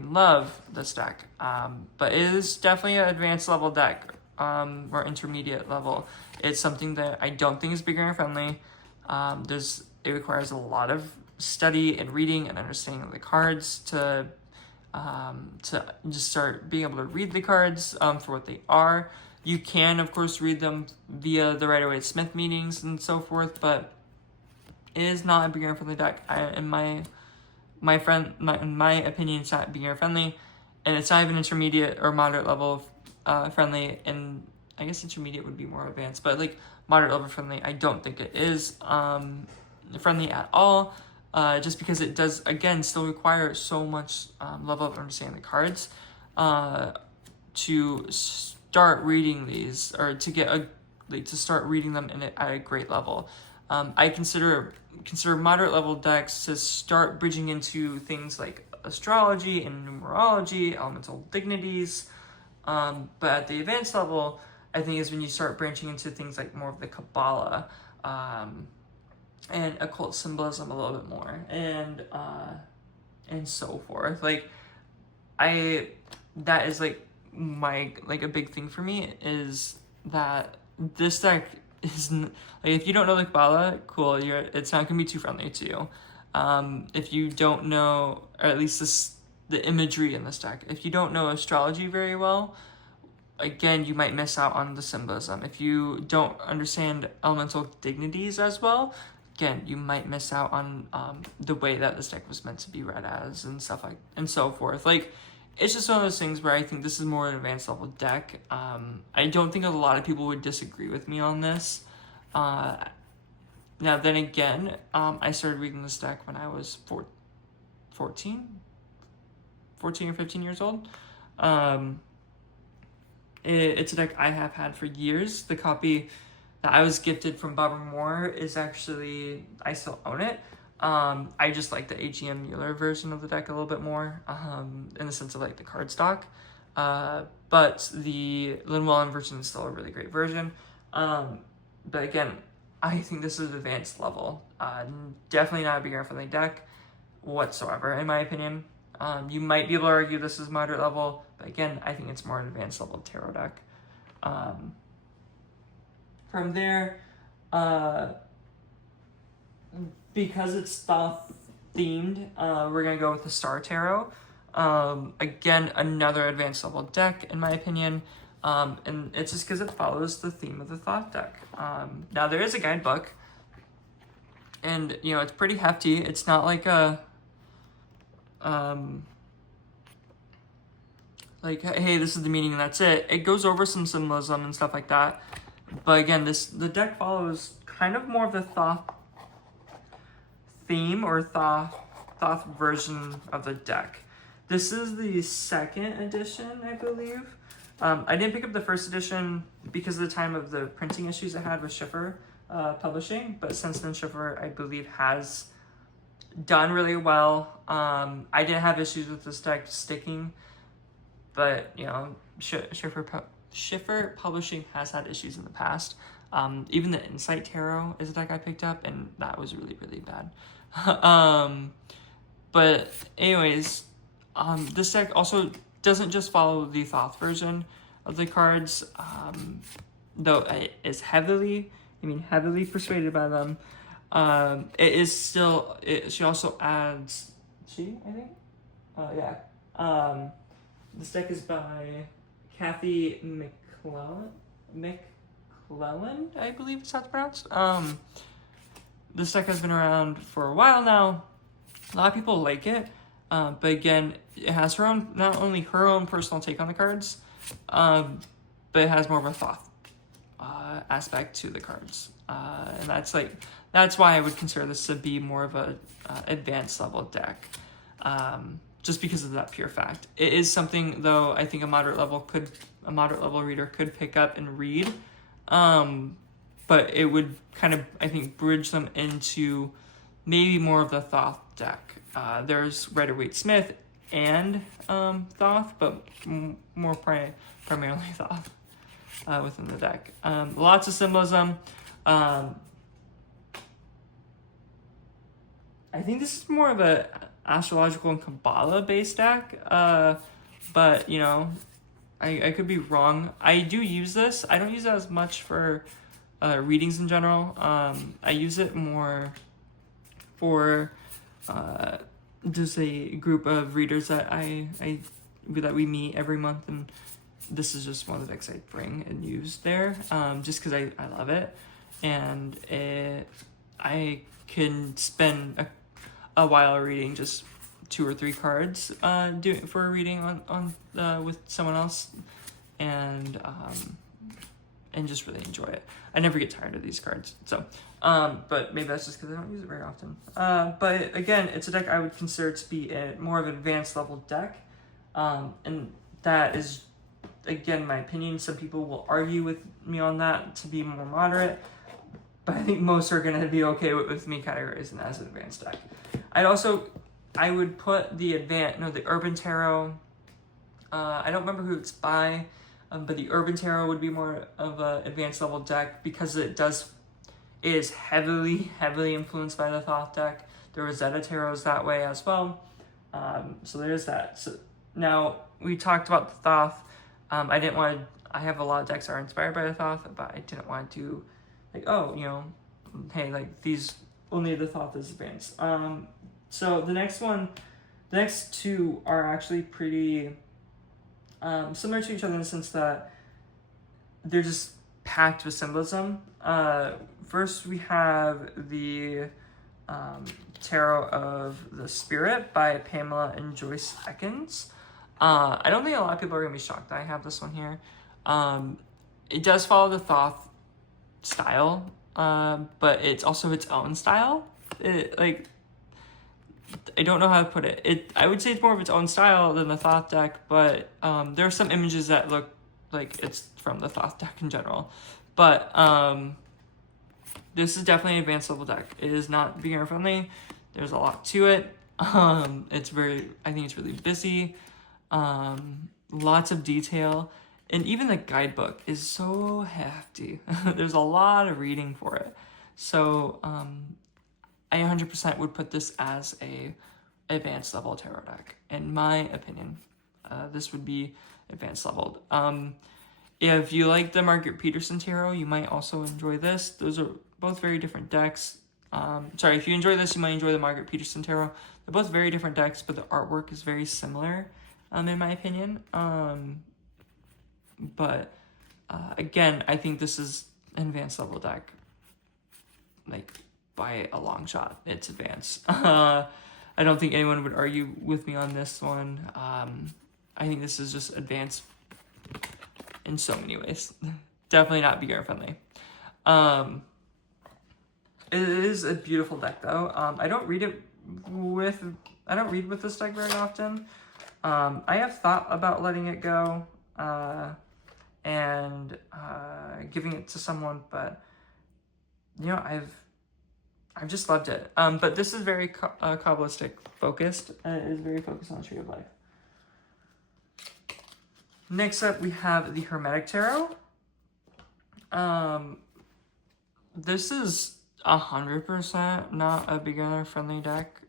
love this deck. But it is definitely an advanced level deck, or intermediate level. It's something that I don't think is beginner friendly. It requires a lot of study and reading and understanding of the cards to just start being able to read the cards for what they are. You can, of course, read them via the Rider-Waite-Smith meanings and so forth, but it is not a beginner-friendly deck. In my opinion, it's not beginner-friendly, and it's not even intermediate or moderate level friendly, and I guess intermediate would be more advanced, but like moderate level friendly, I don't think it is friendly at all. Just because it does, again, still require so much level of understanding the cards to start reading these, or to get to start reading them at a great level. I consider moderate level decks to start bridging into things like astrology and numerology, elemental dignities. But at the advanced level, I think is when you start branching into things like more of the Kabbalah, and occult symbolism a little bit more, and so forth. Like, that is like a big thing for me, is that this deck is like, if you don't know the Kabbalah, cool, it's not gonna be too friendly to you. If you don't know, or at least the imagery in this deck, if you don't know astrology very well, again, you might miss out on the symbolism. If you don't understand elemental dignities as well, again, you might miss out on the way that this deck was meant to be read as, and stuff like, and so forth. Like, it's just one of those things where I think this is more an advanced level deck. I don't think a lot of people would disagree with me on this. Now, then again, I started reading this deck when I was 14. 14 or 15 years old. It's a deck I have had for years. The copy that I was gifted from Barbara Moore is actually, I still own it. I just like the AGM Mueller version of the deck a little bit more, in the sense of like the card stock. But the Llewellyn version is still a really great version. But again, I think this is advanced level. Definitely not a beginner friendly deck whatsoever, in my opinion. You might be able to argue this is moderate level, but again, I think it's more an advanced level tarot deck. From there, because it's Thoth themed, we're gonna go with the Star Tarot. Again, another advanced level deck, in my opinion. And it's just because it follows the theme of the Thoth deck. Now, there is a guidebook, and, you know, it's pretty hefty. It's not like a, like, hey, this is the meaning and that's it. It goes over some symbolism and stuff like that. But again, the deck follows kind of more of the Thoth theme or Thoth version of the deck. This is the second edition, I believe. I didn't pick up the first edition because of the time of the printing issues it had with Schiffer Publishing, but since then Schiffer, I believe, has done really well. I didn't have issues with this deck sticking, but, you know, Schiffer Publishing has had issues in the past. Even the Insight Tarot is a deck I picked up, and that was really, really bad. But anyways, this deck also doesn't just follow the Thoth version of the cards, though it is heavily persuaded by them. It is still, she also adds, I think? This deck is by Kathy McClellan, I believe it's how it's pronounced. This deck has been around for a while now. A lot of people like it, but again, it has her own, not only her own personal take on the cards, but it has more of a Thoth aspect to the cards, and that's why I would consider this to be more of a advanced level deck, just because of that pure fact. It is something, though, I think a moderate level reader could pick up and read, but it would kind of, I think, bridge them into maybe more of the Thoth deck. There's Rider-Waite-Smith and Thoth, but more primarily Thoth within the deck. Lots of symbolism. I think this is more of a astrological and Kabbalah based deck, but, you know, I could be wrong. I do use this. I don't use it as much for readings in general. I use it more for just a group of readers that that we meet every month, and this is just one of the decks I bring and use there, just because I love it, and I can spend a while reading just 2 or 3 cards for a reading on with someone else, and just really enjoy it. I never get tired of these cards, so but maybe that's just because I don't use it very often. But again, it's a deck I would consider to be more of an advanced level deck, and that is, again, my opinion. Some people will argue with me on that to be more moderate, but I think most are going to be okay with me categorizing that as an advanced deck. I would put the Urban Tarot, I don't remember who it's by, but the Urban Tarot would be more of an advanced level deck because it is heavily influenced by the Thoth deck. The Rosetta Tarot is that way as well. So there's that. So now we talked about the Thoth. I have a lot of decks that are inspired by the Thoth, but I didn't want to do hey, like these, only the Thoth is advanced. So the next 2 are actually pretty similar to each other in the sense that they're just packed with symbolism. First, we have the Tarot of the Spirit by Pamela and Joyce Ekins. I don't think a lot of people are going to be shocked that I have this one here. It does follow the Thoth style, but it's also its own style. I don't know how to put it. I would say it's more of its own style than the Thoth deck, but there are some images that look like it's from the Thoth deck in general. But this is definitely an advanced level deck. It is not beginner friendly. There's a lot to it. I think it's really busy. Lots of detail. And even the guidebook is so hefty. There's a lot of reading for it. So I 100% would put this as a advanced level tarot deck. In my opinion, this would be advanced leveled. If you like the Margaret Peterson tarot, you might also enjoy this. Those are both very different decks. If you enjoy this, you might enjoy the Margaret Peterson tarot. They're both very different decks, but the artwork is very similar, in my opinion. But again, I think this is an advanced level deck, like by a long shot. It's advanced. I don't think anyone would argue with me on this one. I think this is just advanced in so many ways. Definitely not beginner friendly. It is a beautiful deck though. I don't read with this deck very often. I have thought about letting it go and giving it to someone, but I've just loved it. But this is very Kabbalistic focused. It is very focused on the Tree of Life. Next up, we have the Hermetic Tarot. This is 100% not a beginner-friendly deck.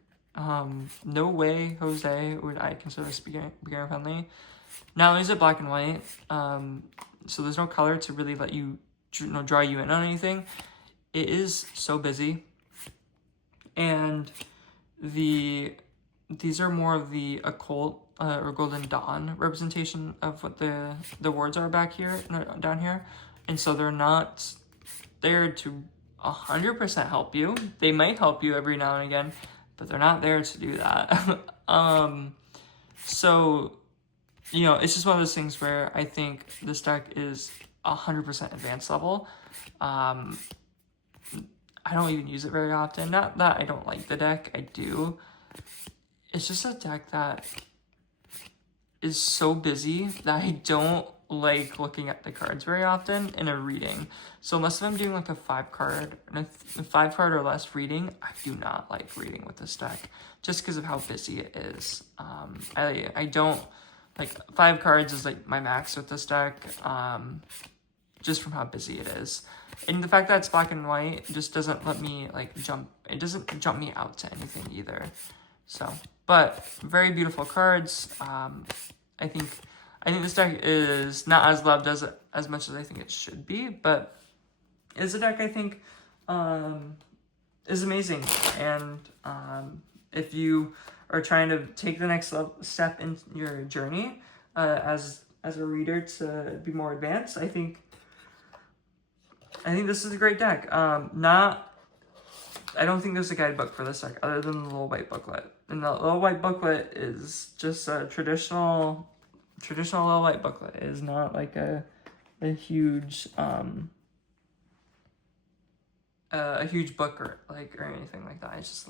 No way, Jose, would I consider this beginner-friendly. Not only is it black and white, so there's no color to really let you draw you in on anything. It is so busy. And these are more of the occult or Golden Dawn representation of what the words are back here, down here. And so they're not there to 100% help you. They might help you every now and again, but they're not there to do that. So, it's just one of those things where I think this deck is 100% advanced level. I don't even use it very often. Not that I don't like the deck, I do. It's just a deck that is so busy that I don't like looking at the cards very often in a reading. So unless I'm doing like a 5-card or less reading, I do not like reading with this deck just because of how busy it is. I don't like 5 cards is like my max with this deck, just from how busy it is. And the fact that it's black and white just doesn't let me it doesn't jump me out to anything either. So, but very beautiful cards. I think this deck is not as loved as much as I think it should be, but it's a deck I think is amazing. And if you are trying to take the next step in your journey as a reader to be more advanced, I think this is a great deck. I don't think there's a guidebook for this deck other than the little white booklet. And the little white booklet is just a traditional little white booklet. It is not like a huge book or anything like that. It's just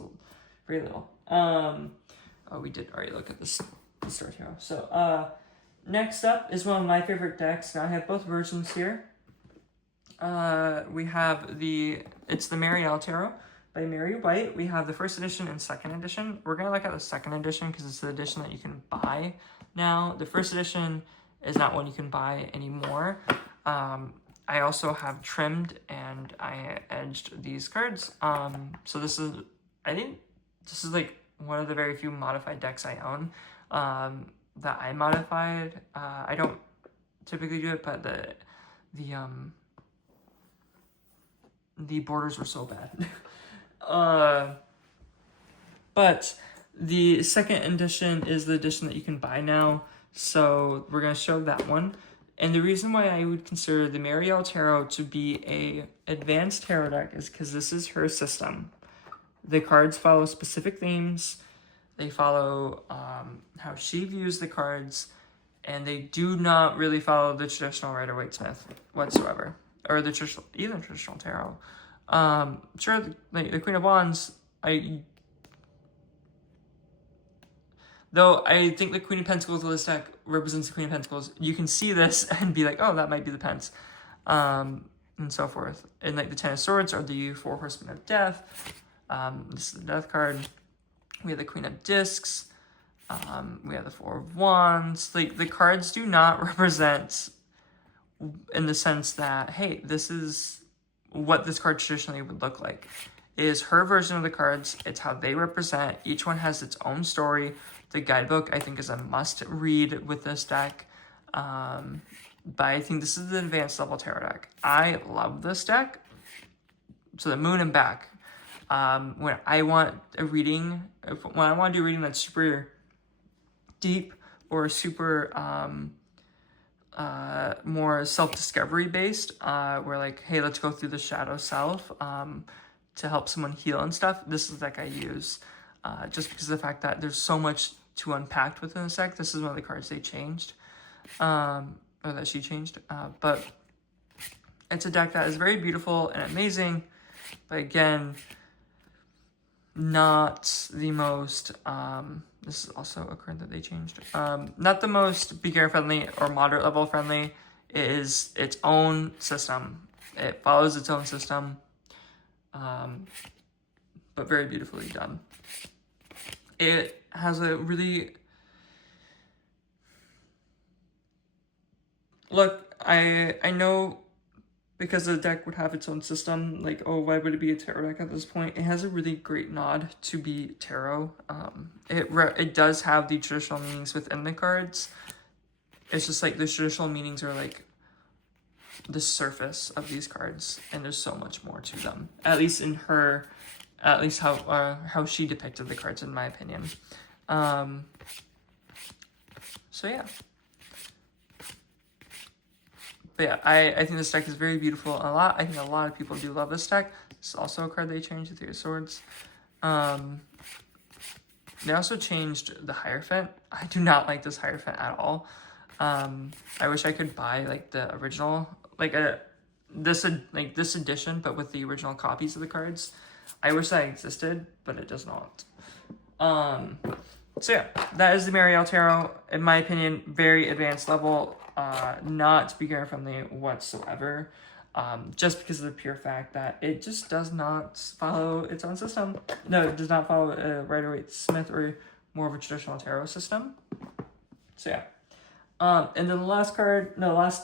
very little. We did already look at this Star Tarot. So next up is one of my favorite decks. Now I have both versions here. We have it's the Marielle Tarot by Mary White. We have the first edition and second edition. We're gonna look at the second edition because it's the edition that you can buy now. The first edition is not one you can buy anymore. I also have trimmed and I edged these cards. So I think this is like one of the very few modified decks I own that I modified. I don't typically do it, but the borders were so bad. But the second edition is the edition that you can buy now. So we're going to show that one. And the reason why I would consider the Marielle Tarot to be a advanced tarot deck is because this is her system. The cards follow specific themes. They follow how she views the cards. And they do not really follow the traditional Rider-Waite-Smith whatsoever. Or the traditional tarot. Sure, the Queen of Wands, Though I think the Queen of Pentacles of this deck represents the Queen of Pentacles. You can see this and be like, oh, that might be the Pence. And so forth. And like the Ten of Swords are the Four Horsemen of Death. This is the Death card. We have the Queen of Discs. We have the Four of Wands. Like, the cards do not represent in the sense that, hey, this is what this card traditionally would look like. It is her version of the cards. It's how they represent. Each one has its own story. The guidebook, I think, is a must read with this deck. But I think this is the advanced level tarot deck. I love this deck. So the Moon and back. When I want a reading, when I want to do a reading that's super deep or super more self-discovery based, where like, hey, let's go through the shadow self to help someone heal and stuff, this is the deck I use. Just because of the fact that there's so much to unpack within this deck. This is one of the cards they changed, or that she changed. But it's a deck that is very beautiful and amazing, but again, not the most, this is also a card that they changed, not the most beginner friendly or moderate level friendly. It is its own system. It follows its own system, but very beautifully done. It has a really, look, I know because the deck would have its own system, like, oh, why would it be a tarot deck at this point? It has a really great nod to be tarot. It does have the traditional meanings within the cards. It's just like the traditional meanings are like the surface of these cards, and there's so much more to them. At least in her, at least how she depicted the cards, in my opinion. So yeah. But yeah, I think this deck is very beautiful. I think a lot of people do love this deck. It's also a card they changed, the Three of Swords. They also changed the Hierophant. I do not like this Hierophant at all. I wish I could buy like the original, this edition, but with the original copies of the cards. I wish that existed, but it does not. So yeah, that is the Marielle Tarot. In my opinion, very advanced level, not beginner friendly whatsoever. Just because of the pure fact that it just does not follow its own system. No, it does not follow a Rider-Waite-Smith or more of a traditional tarot system. So yeah. And then the last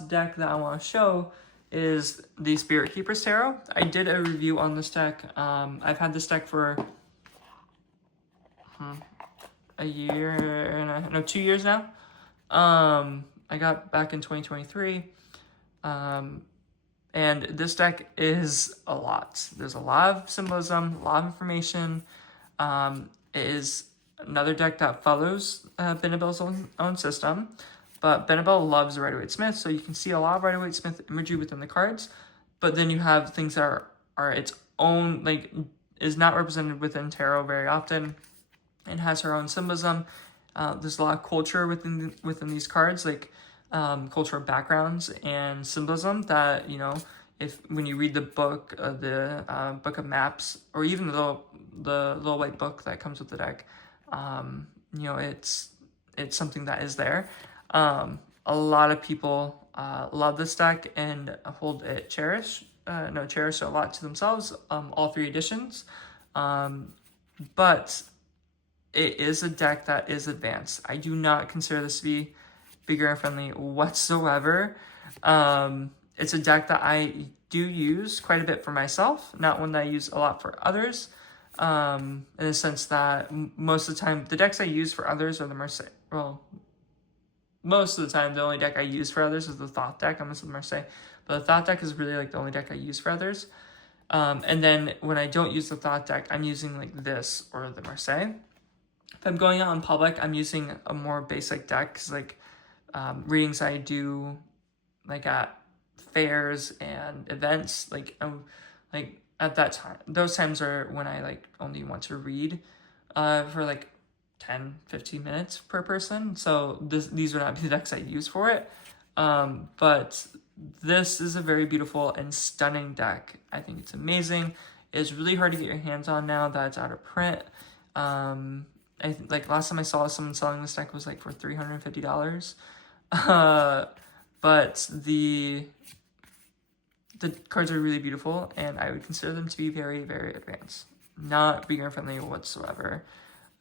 deck that I want to show is the Spirit Keepers Tarot. I did a review on this deck. I've had this deck for a year and 2 years now. I got back in 2023. And this deck is a lot. There's a lot of symbolism, a lot of information. It is another deck that follows Benebell's own system. But Benebell loves Rider-Waite-Smith, so you can see a lot of Rider-Waite-Smith imagery within the cards. But then you have things that are its own, like, is not represented within tarot very often, and has her own symbolism. There's a lot of culture within these cards, like cultural backgrounds and symbolism that, you know, when you read the book, the book of maps, or even the little white book that comes with the deck, you know, it's something that is there. A lot of people love this deck and hold it cherish it a lot to themselves, all 3 editions. But it is a deck that is advanced. I do not consider this to be beginner friendly whatsoever. It's a deck that I do use quite a bit for myself, not one that I use a lot for others. In the sense that most of the time, the decks I use for others are the Marseille. Well, most of the time, the only deck I use for others is the Thoth deck. I'm missing the Marseille. But the Thoth deck is really like the only deck I use for others. And then when I don't use the Thoth deck, I'm using like this or the Marseille. If I'm going out in public, I'm using a more basic deck, because like readings I do like at fairs and events, like at that time, those times are when I like only want to read for like 10-15 minutes per person. So these would not be the decks I use for it. But this is a very beautiful and stunning deck. I think it's amazing. It's really hard to get your hands on now that it's out of print. like last time I saw someone selling this deck was like for $350. But the cards are really beautiful, and I would consider them to be very, very advanced. Not beginner friendly whatsoever.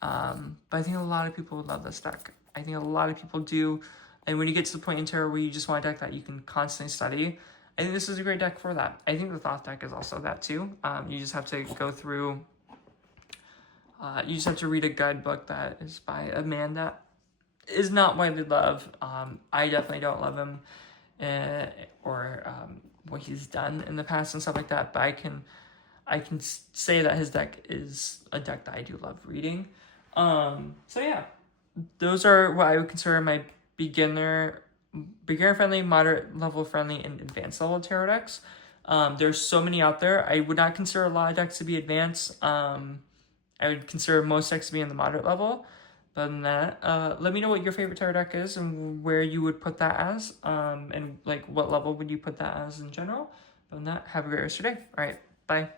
But I think a lot of people would love this deck. I think a lot of people do. And when you get to the point in Tarot where you just want a deck that you can constantly study, I think this is a great deck for that. I think the Thoth deck is also that too. You just have to go through, you just have to read a guidebook that is by a man that is not widely loved. I definitely don't love him, or what he's done in the past and stuff like that, but I can say that his deck is a deck that I do love reading. So yeah, those are what I would consider my beginner friendly, moderate level friendly, and advanced level tarot decks. There's so many out there. I would not consider a lot of decks to be advanced. I would consider most decks to be in the moderate level. But other than that, let me know what your favorite tarot deck is and where you would put that as, and like what level would you put that as in general. Other than that, have a great rest of your day. All right, bye.